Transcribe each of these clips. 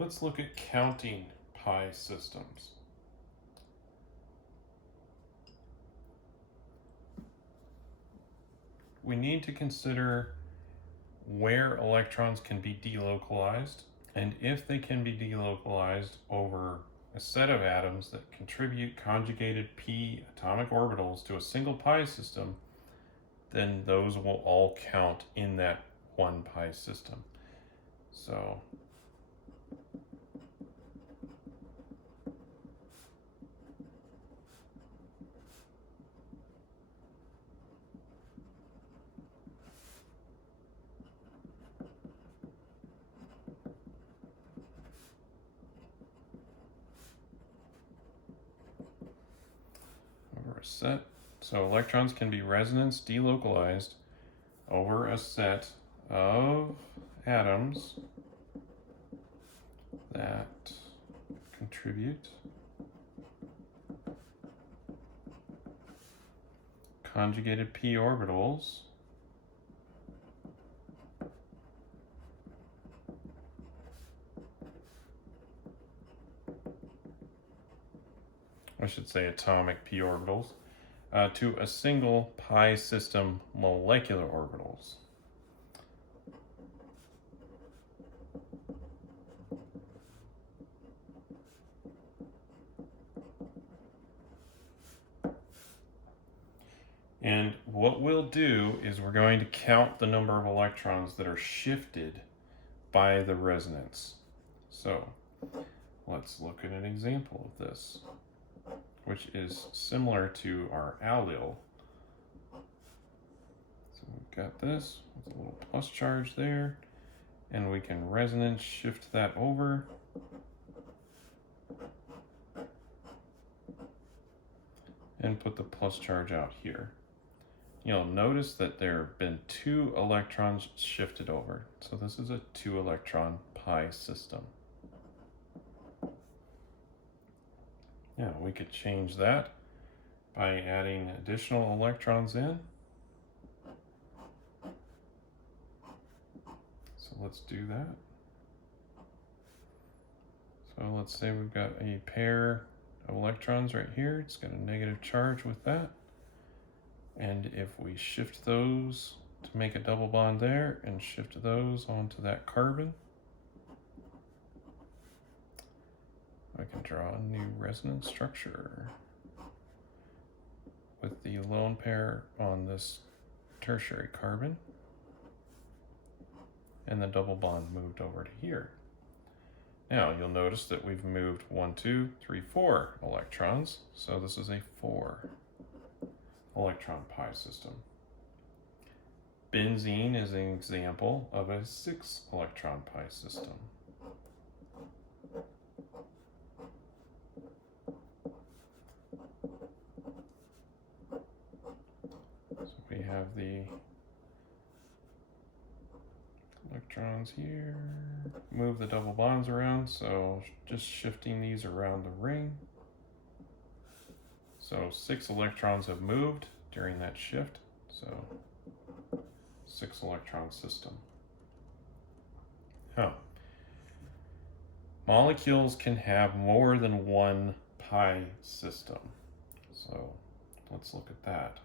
Let's look at counting pi systems. We need to consider where electrons can be delocalized, and if they can be delocalized over a set of atoms that contribute conjugated p atomic orbitals to a single pi system, then those will all count in that one pi system. So over a set. So electrons can be resonance delocalized over a set of atoms that contribute conjugated p orbitals I should say atomic p orbitals to a single pi system molecular orbitals. And what we'll do is we're going to count the number of electrons that are shifted by the resonance. So let's look at an example of this, which is similar to our allele. So we've got this with a little plus charge there, and we can resonance shift that over. And put the plus charge out here. You'll notice that there have been 2 electrons shifted over. So this is a 2-electron pi system. Yeah, we could change that by adding additional electrons in. So let's do that. So let's say we've got a pair of electrons right here. It's got a negative charge with that. And if we shift those to make a double bond there and shift those onto that carbon, I can draw a new resonance structure with the lone pair on this tertiary carbon and the double bond moved over to here. Now you'll notice that we've moved 1, 2, 3, 4 electrons. So this is a 4-electron pi system. Benzene is an example of a 6-electron pi system. So we have the electrons here. Move the double bonds around, so just shifting these around the ring. So 6 electrons have moved during that shift, so 6-electron system. Molecules can have more than one pi system. So let's look at that.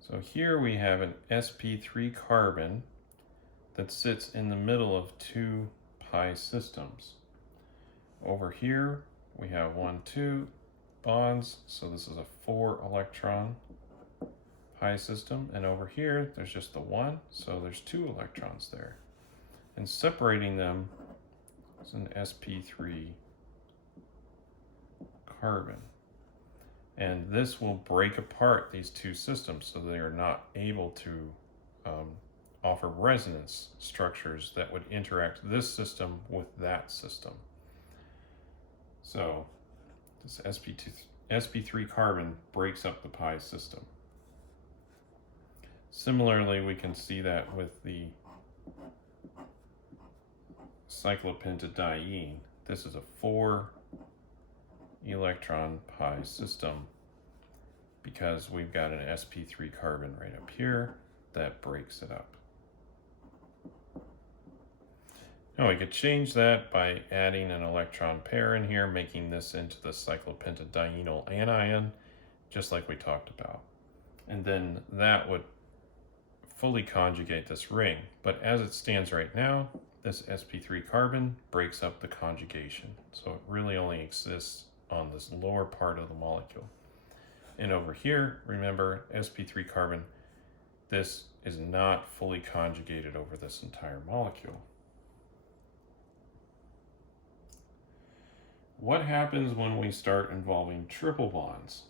So here we have an sp3 carbon that sits in the middle of 2 pi systems. Over here we have 1, 2 bonds, so this is a 4-electron pi system, and over here there's just the 1, so there's 2 electrons there. And separating them is an sp3 carbon. And this will break apart these 2 systems so they are not able to offer resonance structures that would interact this system with that system. So this sp3 carbon breaks up the pi system. Similarly, we can see that with the cyclopentadiene. This is a 4-electron pi system. because we've got an sp3 carbon right up here that breaks it up. Now we could change that by adding an electron pair in here, making this into the cyclopentadienyl anion, just like we talked about. And then that would fully conjugate this ring. But as it stands right now, this sp3 carbon breaks up the conjugation. So it really only exists on this lower part of the molecule. And over here, remember, sp3 carbon, this is not fully conjugated over this entire molecule. What happens when we start involving triple bonds?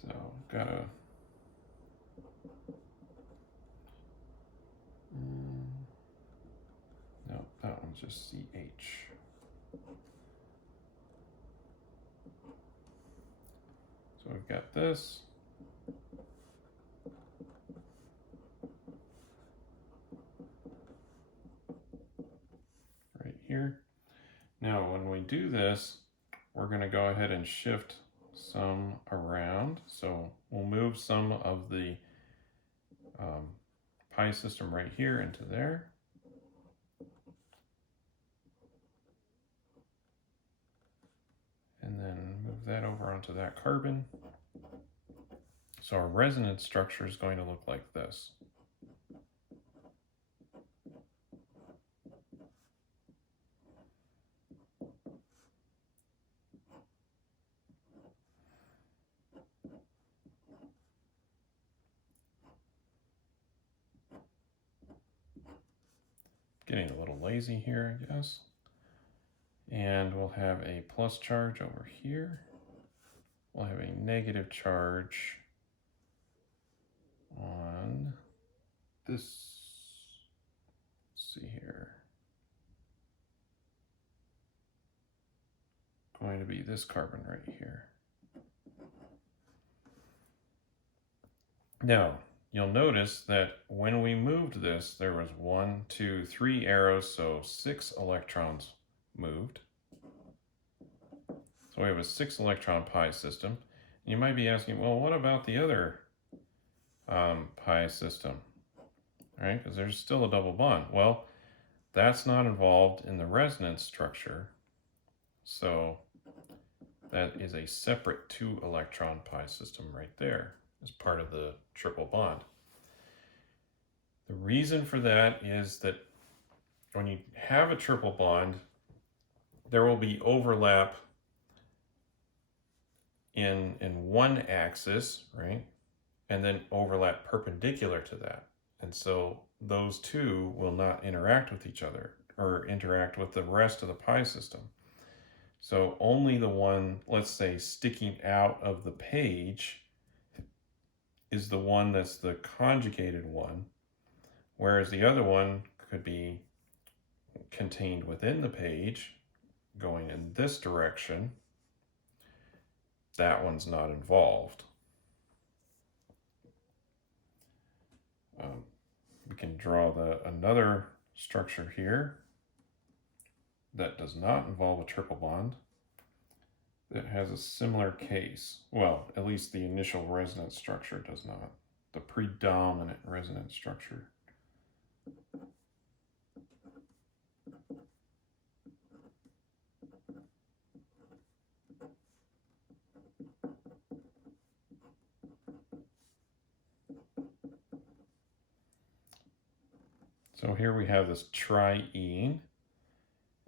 So gotta no, that one's just CH. So we've got this. Right here. Now when we do this, we're going to go ahead and shift some around. So we'll move some of the pi system right here into there. And then move that over onto that carbon. So our resonance structure is going to look like this. Getting a little lazy here, I guess. And we'll have a plus charge over here. We'll have a negative charge on this. Let's see here. Going to be this carbon right here. Now, you'll notice that when we moved this, there was 1, 2, 3 arrows, so 6 electrons moved. So we have a 6 electron pi system. You might be asking, well, what about the other pi system? Right? Because there's still a double bond. Well, that's not involved in the resonance structure. So that is a separate 2 electron pi system right there as part of the triple bond. The reason for that is that when you have a triple bond, there will be overlap in one axis, right? And then overlap perpendicular to that. And so those two will not interact with each other or interact with the rest of the pi system. So only the one, let's say, sticking out of the page is the one that's the conjugated one, whereas the other one could be contained within the page going in this direction. That one's not involved. We can draw another structure here that does not involve a triple bond that has a similar case. Well, at least the initial resonance structure does not. The predominant resonance structure. So here we have this triene,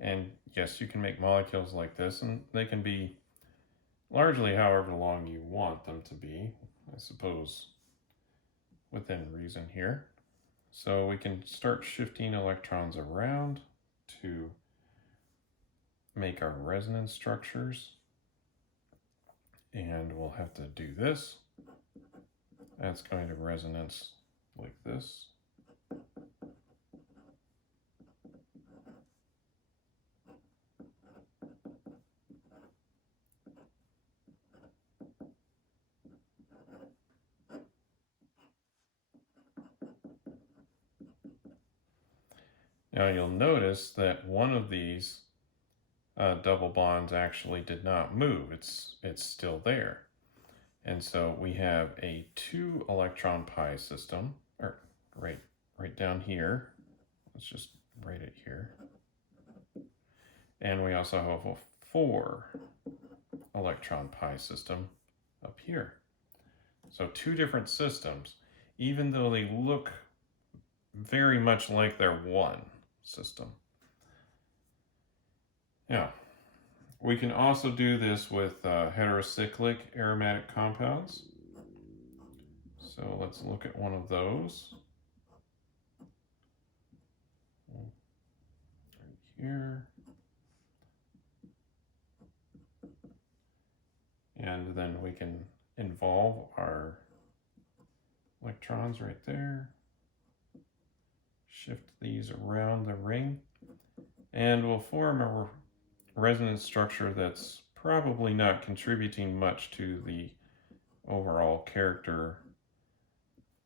and yes, you can make molecules like this, and they can be largely however long you want them to be, I suppose, within reason here. So we can start shifting electrons around to make our resonance structures, and we'll have to do this. That's going to resonance like this. Now you'll notice that one of these double bonds actually did not move. It's still there. And so we have a 2 electron pi system, or right down here. Let's just write it here. And we also have a 4 electron pi system up here. So 2 different systems, even though they look very much like they're one system. Now, we can also do this with heterocyclic aromatic compounds. So let's look at one of those. Right here. And then we can involve our electrons right there. Shift these around the ring. And we'll form a resonance structure that's probably not contributing much to the overall character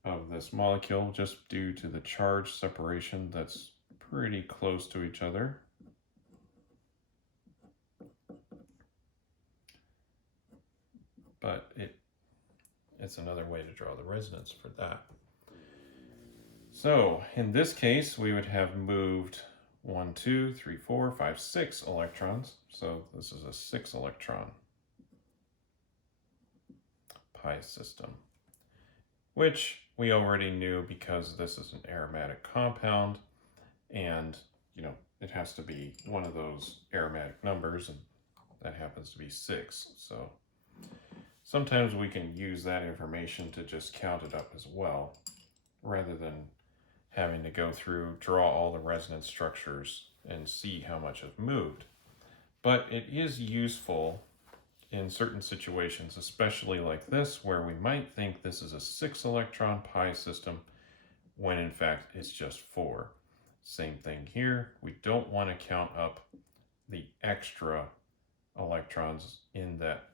of this molecule, just due to the charge separation that's pretty close to each other. But it's another way to draw the resonance for that. So in this case, we would have moved 1, 2, 3, 4, 5, 6 electrons. So this is a 6 electron pi system, which we already knew because this is an aromatic compound, and it has to be one of those aromatic numbers, and that happens to be 6. So sometimes we can use that information to just count it up as well, rather than having to go through, draw all the resonance structures and see how much have moved. But it is useful in certain situations, especially like this, where we might think this is a 6 electron pi system, when in fact it's just 4. Same thing here. We don't want to count up the extra electrons in that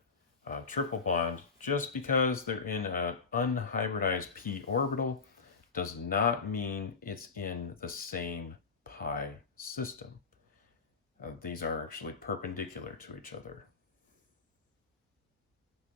triple bond just because they're in an unhybridized p orbital. Does not mean it's in the same pi system. These are actually perpendicular to each other.